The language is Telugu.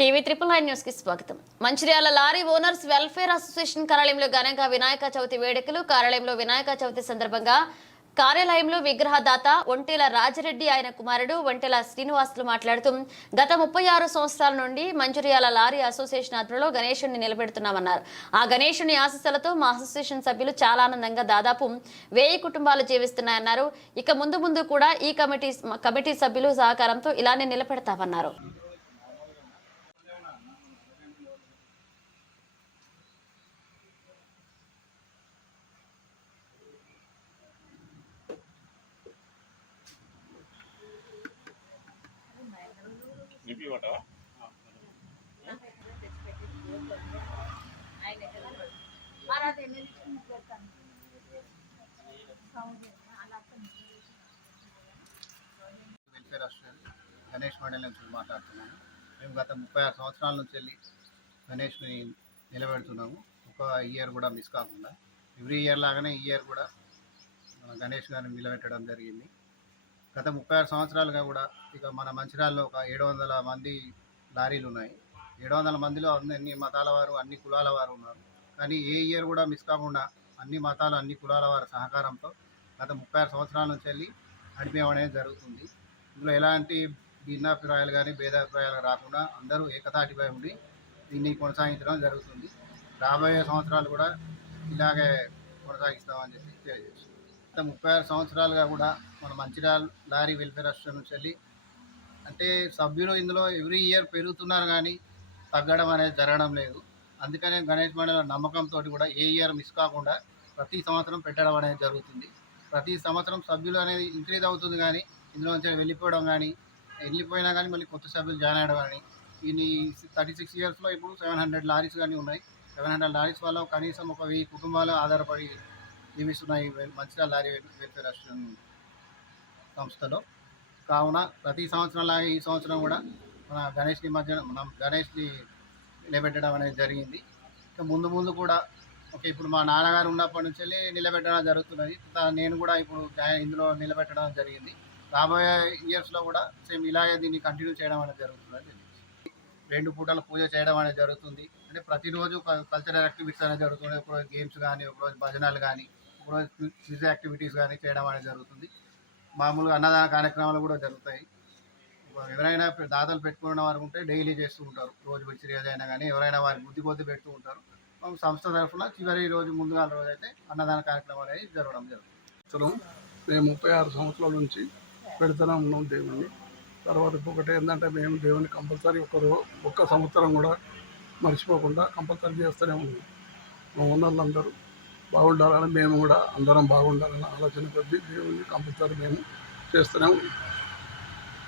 టీవీ ట్రిపుల్ నైన్ న్యూస్కి స్వాగతం. Mancherial lorry owners welfare association కార్యాలయంలో ఘనంగా వినాయక చవితి వేడుకలు కార్యాలయంలో వినాయక చవితి సందర్భంగా కార్యాలయంలో విగ్రహదాత ఒంటెల రాజిరెడ్డి ఆయన కుమారుడు ఒంటెల శ్రీనివాసులు మాట్లాడుతూ గత ముప్పై ఆరు సంవత్సరాల నుండి మంచిర్యాల లారీ అసోసియేషన్ ఆధ్వర్యంలో గణేశుడిని నిలబెడుతున్నామన్నారు. ఆ గణేషుని ఆశస్సులతో మా అసోసియేషన్ సభ్యులు చాలా ఆనందంగా దాదాపు వెయ్యి కుటుంబాలు జీవిస్తున్నాయన్నారు. ఇక ముందు ముందు కూడా ఈ కమిటీ కమిటీ సభ్యులు సహకారంతో ఇలానే నిలబెడతామన్నారు. నింపి వెల్ఫేర్ అసోసియేషన్ గణేష్ మండలి నుంచి మాట్లాడుతున్నాను. మేము గత ముప్పై ఆరు సంవత్సరాల నుంచి వెళ్ళి గణేష్ని నిలబెడుతున్నాము. ఒక ఇయర్ కూడా మిస్ కాకుండా. ఎవ్రీ ఇయర్ లాగానే ఈ ఇయర్ కూడా మన గణేష్ గారిని నిలబెట్టడం జరిగింది. గత ముప్పై ఆరు సంవత్సరాలుగా కూడా ఇక మన మంచిర్యాలలో ఒక ఏడు వందల మంది లారీలు ఉన్నాయి. ఏడు వందల మందిలో అన్ని మతాల వారు అన్ని కులాల వారు ఉన్నారు. కానీ ఏ ఇయర్ కూడా మిస్ కాకుండా అన్ని మతాలు అన్ని కులాల వారి సహకారంతో గత ముప్పై ఆరు సంవత్సరాల నుంచి వెళ్ళి నడిపేవడం జరుగుతుంది. ఇందులో ఎలాంటి భిన్నాభిప్రాయాలు కానీ భేదాభిప్రాయాలు రాకుండా అందరూ ఏకతాటిపై ఉండి దీన్ని కొనసాగించడం జరుగుతుంది. రాబోయే సంవత్సరాలు కూడా ఇలాగే కొనసాగిస్తామని చెప్పి తెలియజేస్తుంది గత ముప్పై ఆరు సంవత్సరాలుగా కూడా మన మంచిర్యాల లారీ వెల్ఫేర్ అసోసియేషన్ నుంచి వెళ్ళి అంటే సభ్యులు ఇందులో ఎవ్రీ ఇయర్ పెరుగుతున్నారు కానీ తగ్గడం అనేది జరగడం లేదు. అందుకనే గణేష్ మండల నమ్మకంతో కూడా ఏ ఇయర్ మిస్ కాకుండా ప్రతి సంవత్సరం పెట్టడం అనేది జరుగుతుంది. ప్రతి సంవత్సరం సభ్యులు అనేది ఇంక్రీజ్ అవుతుంది కానీ ఇందులో నుంచి వెళ్ళిపోవడం కానీ వెళ్ళిపోయినా కానీ మళ్ళీ కొత్త సభ్యులు జాయిన్ అవ్వడం కానీ ఈ థర్టీ సిక్స్ ఇయర్స్లో ఇప్పుడు సెవెన్ హండ్రెడ్ లారీస్ కానీ ఉన్నాయి. సెవెన్ హండ్రెడ్ లారీస్ వల్ల కనీసం ఒక వెయ్యి కుటుంబాలు ఆధారపడి జీవిస్తున్నాయి ఈ మంచిర్యాల లారీ వెల్ఫేర్ అసోసియేషన్ సంస్థలో. కావున ప్రతి సంవత్సరం లాగా ఈ సంవత్సరం కూడా మన గణేష్ నిమజ్జనం మనం గణేష్ని నిలబెట్టడం అనేది జరిగింది. ఇంకా ముందు ముందు కూడా ఓకే ఇప్పుడు మా నాన్నగారు ఉన్నప్పటి నుంచి వెళ్ళి నిలబెట్టడం జరుగుతున్నది. నేను కూడా ఇప్పుడు ఇందులో నిలబెట్టడం జరిగింది. రాబోయే ఇయర్స్లో కూడా సేమ్ ఇలాగే దీన్ని కంటిన్యూ చేయడం అనేది జరుగుతున్నది. రెండు పూటల పూజ చేయడం అనేది జరుగుతుంది. అంటే ప్రతిరోజు కల్చరల్ యాక్టివిటీస్ అనేది జరుగుతుంది ఒకరోజు గేమ్స్ కానీ ఒకరోజు భజనలు కానీ కూడా క్విజ్ యాక్టివిటీస్ కానీ చేయడం అనేది జరుగుతుంది. మామూలుగా అన్నదాన కార్యక్రమాలు కూడా జరుగుతాయి. ఎవరైనా దాతలు పెట్టుకున్న వారు ఉంటే డైలీ చేస్తూ ఉంటారు. రోజు వచ్చి ఏదైనా కానీ ఎవరైనా వారి బుద్ధి కొద్ది పెడుతూ ఉంటారు. సంస్థ తరఫున చివరి రోజు ముందుగా రోజు అయితే అన్నదాన కార్యక్రమాలు అనేది జరగడం జరుగుతుంది. మేము ముప్పై ఆరు సంవత్సరాల నుంచి పెడుతూనే ఉన్నాం దేవుణ్ణి. తర్వాత ఇంకొకటి ఏంటంటే మేము దేవుని కంపల్సరీ ఒక రో ఒక్క సంవత్సరం కూడా మర్చిపోకుండా కంపల్సరీ చేస్తూనే ఉన్నాం. మా ఉన్నోళ్ళందరూ బాగుండాలని మేము కూడా అందరం బాగుండాలని ఆలోచన కొద్దీ దేవుడిని కంపల్సరీ మేము చేస్తూనే